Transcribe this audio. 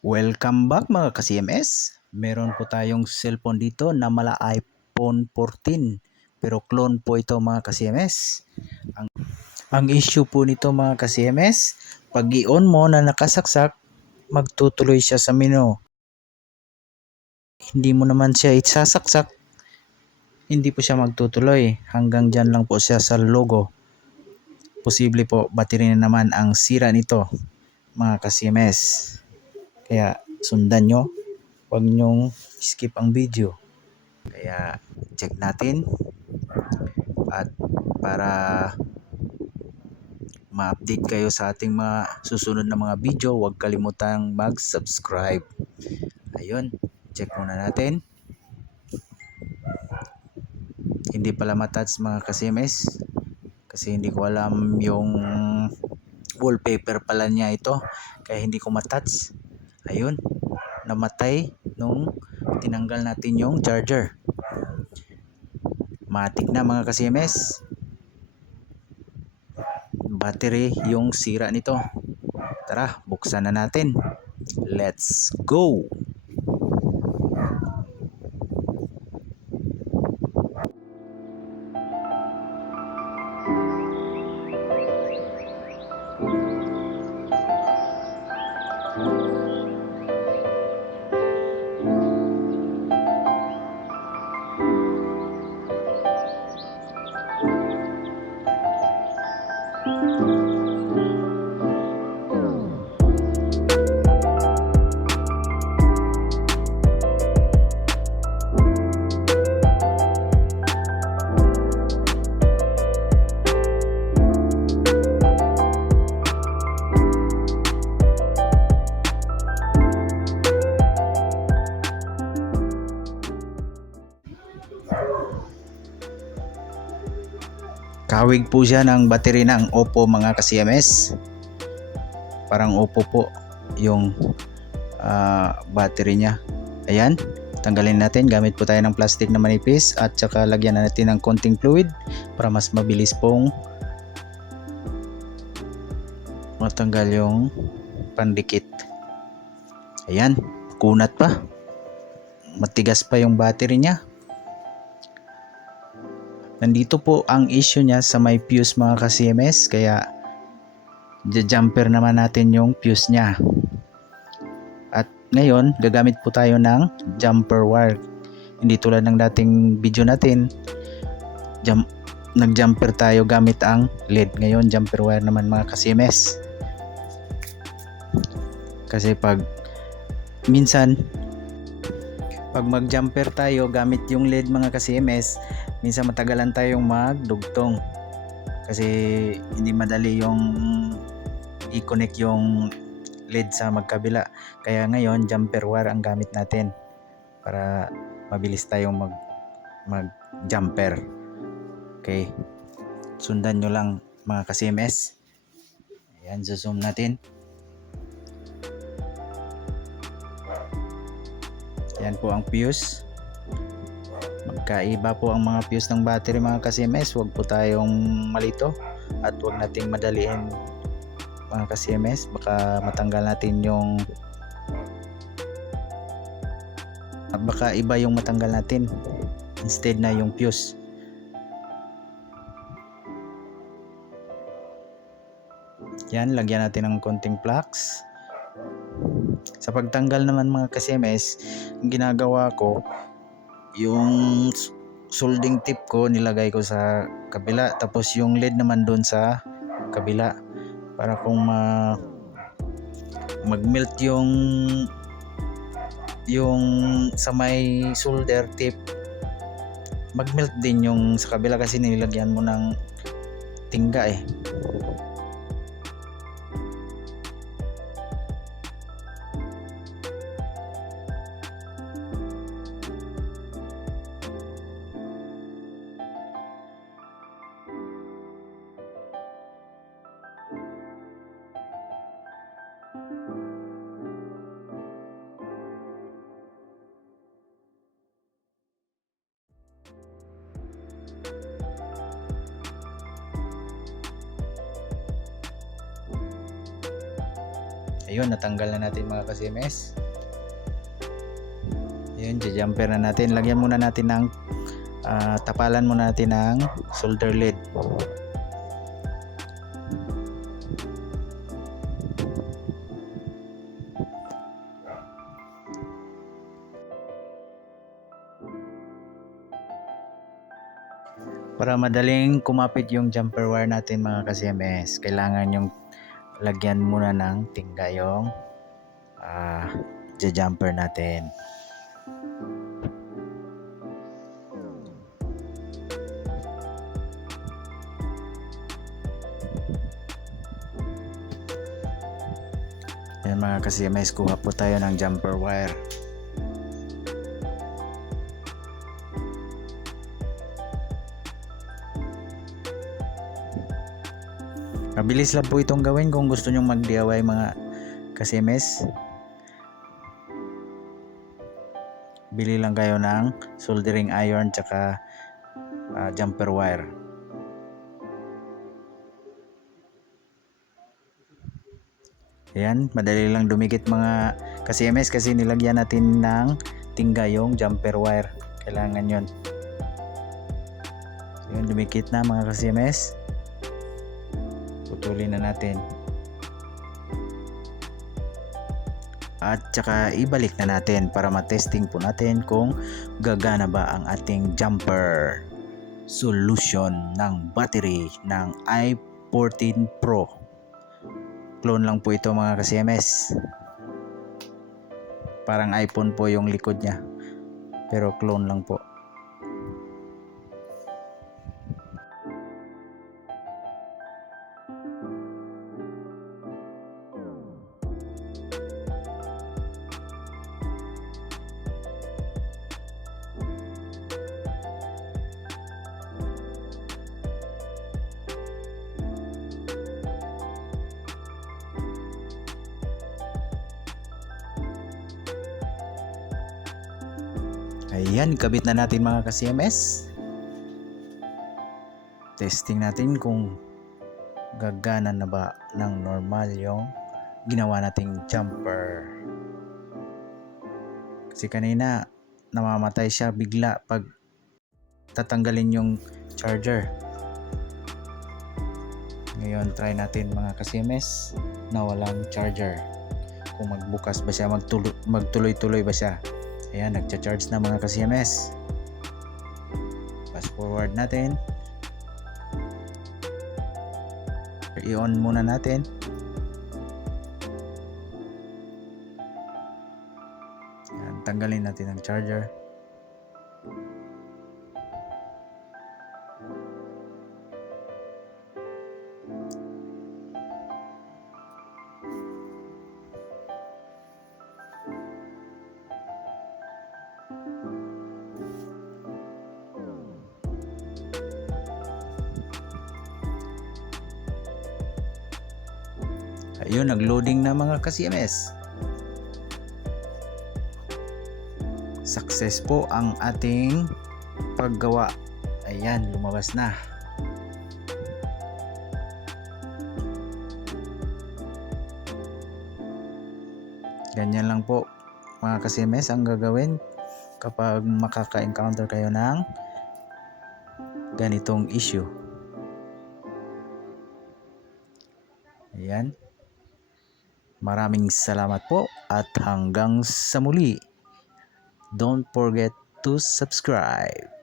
Welcome back mga ka-CMS. Meron po tayong cellphone dito na mala iPhone 14 pero clone po ito mga ka-CMS. Ang issue po nito mga ka-CMS, pag i-on mo na nakasaksak, magtutuloy siya sa menu. Hindi mo naman siya isasaksak, hindi po siya magtutuloy. Hanggang dyan lang po siya sa logo. Posible po battery na naman ang sira nito mga ka-CMS. Kaya sundan nyo, huwag nyong skip ang video. Kaya check natin at para ma-update kayo sa ating mga susunod na mga video, huwag kalimutang mag-subscribe. Ayun, check muna natin. Hindi pala matouch mga ka-CMS kasi hindi ko alam yung wallpaper pala niya ito, kaya hindi ko matouch. Ayun, namatay nung tinanggal natin yung charger. Matik na mga ka-CMS, battery yung sira nito. Tara, buksan na natin. Let's go! Kawig po siya ng battery ng Oppo mga ka-CMS. Parang Oppo po yung battery niya. Ayan, tanggalin natin. Gamit po tayo ng plastic na manipis at saka lagyan na natin ng konting fluid para mas mabilis pong matanggal yung pandikit. Ayan, kunat pa. Matigas pa yung battery niya. Nandito po ang issue niya sa may fuse mga ka-CMS, kaya jumper naman natin yung fuse niya. At ngayon gagamit po tayo ng jumper wire. Hindi tulad ng dating video natin, nag-jumper tayo gamit ang LED. Ngayon jumper wire naman mga ka-CMS. Kasi pag mag-jumper tayo gamit yung LED mga ka-CMS, minsan matagalan tayong magdugtong kasi hindi madali yung i-connect yung LED sa magkabila. Kaya ngayon jumper wire ang gamit natin para mabilis tayong mag-jumper. Okay, sundan nyo lang mga ka-CMS. Ayan, zoom natin. Yan po ang fuse. Magkaiba po ang mga fuse ng battery mga ka-CMS. Huwag po tayong malito at huwag nating madaliin mga ka-CMS. Baka matanggal natin yung baka iba yung matanggal natin instead na yung fuse. Yan, lagyan natin ng konting flux. Sa pagtanggal naman mga ka-CMS, ang ginagawa ko, yung soldering tip ko nilagay ko sa kabila, tapos yung LED naman doon sa kabila para kung mag-melt yung sa may solder tip, mag-melt din yung sa kabila kasi nilagyan mo ng tingga eh. Ayun, natanggal na natin mga ka-CMS. Ayun, jumper na natin. Lagyan muna natin ng tapalan muna natin ng solder lead. Para madaling kumapit yung jumper wire natin mga ka-CMS, kailangan yung lagyan muna ng tingga yung jumper natin. Yan mga ka-CMS, kuha po tayo ng jumper wire. Mabilis lang po itong gawin kung gusto nyong mag-DIY mga ka-CMS. Bili lang kayo ng soldering iron tsaka jumper wire. Ayan, madali lang dumikit mga ka-CMS kasi nilagyan natin ng tingga yung jumper wire. Kailangan yun. Ayan, dumikit na mga ka-CMS. Putulin na natin. At saka ibalik na natin para matesting po natin kung gagana ba ang ating jumper solution ng battery ng i14 Pro. Clone lang po ito mga ka-CMS. Parang iPhone po yung likod niya, pero clone lang po. Ayan, kabit na natin mga ka-CMS. Testing natin kung gagana na ba ng normal yung ginawa nating jumper. Kasi kanina namamatay siya bigla pag tatanggalin yung charger. Ngayon try natin mga ka-CMS na walang charger. Kung magbukas ba siya, magtuloy-tuloy ba siya. Ayan, nagcha-charge na mga ka-CMS. Fast forward natin. I-on muna natin. Ayan, tanggalin natin ang charger. Ayun, nag-loading na mga ka-CMS. Success po ang ating paggawa. Ayan, lumabas na. Ganyan lang po mga ka-CMS ang gagawin kapag makaka-encounter kayo ng ganitong issue. Ayan. Maraming salamat po at hanggang sa muli. Don't forget to subscribe.